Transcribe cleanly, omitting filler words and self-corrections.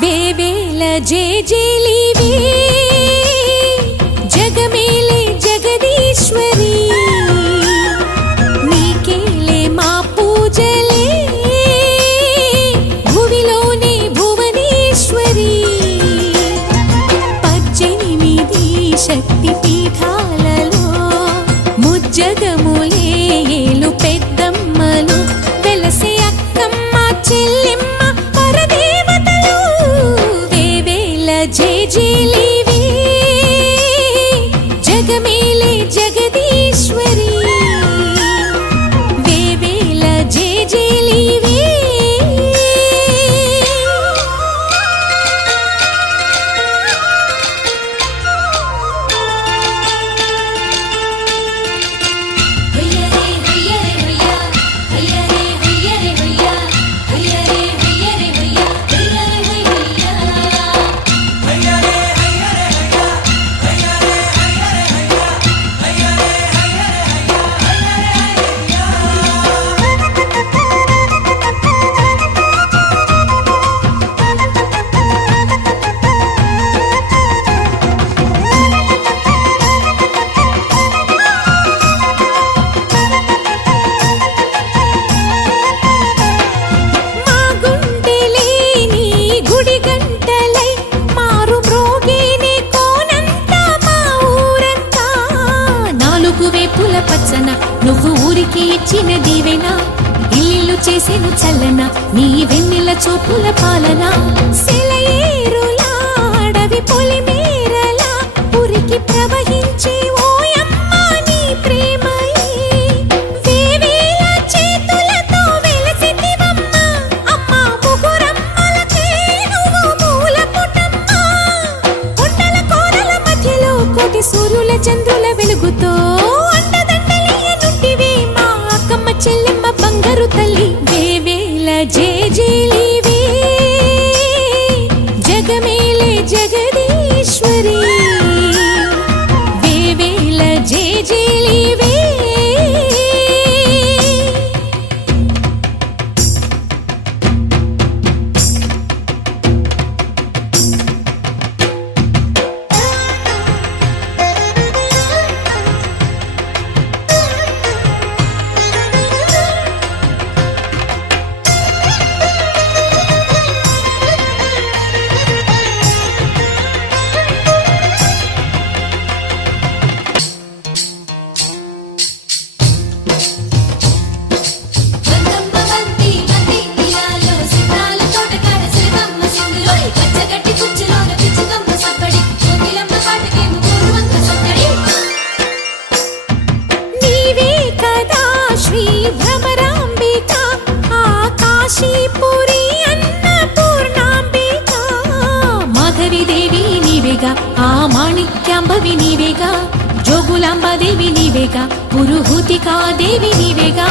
వేవేల జేజేలివే జగమేలే జగదీశ్వరి నీకేలే మా పూజలే భువిలోనే భువనేశ్వరి 18 శక్తి పీఠాలలో ముజ్జగములే ఏలు పెద్దమ్మలు వెలసే అక్కమ్మ చెల్లెమ్మ పరదేవతలు వేవేల జేజేలివే జగమేలే జగదీశ్వరి వేవేల జేజేలివే నువ్వు ఊరికి ఇచ్చిన దీవెన ఇల్లు చేసేను చల్లన నీ వెన్నెల చూపుల పాలన సెలయేరులా అడవి పొలిమేరలా ఉరికి ప్రవహించే ఓయమ్మ నీ ప్రేమయే వేవేల చేతులతో వెలసితివమ్మ అమ్మ ముగురమ్మలకే నువ్వు మూల పుటమ్మ కొండల కోరల మధ్యలో కోటి సూర్యుల చంద్రుల వెలుగుతో చెల్లెమ్మ బంగారు తల్లి వేవేల జేజేలివే జగమేలే జగదీశ్వరి వేవేల జేజేలివే ఆ మాణిక్యాంబవి నీవేగా జోగులాంబాదేవి నీవేగా పురుహూతికా దేవి నీవేగా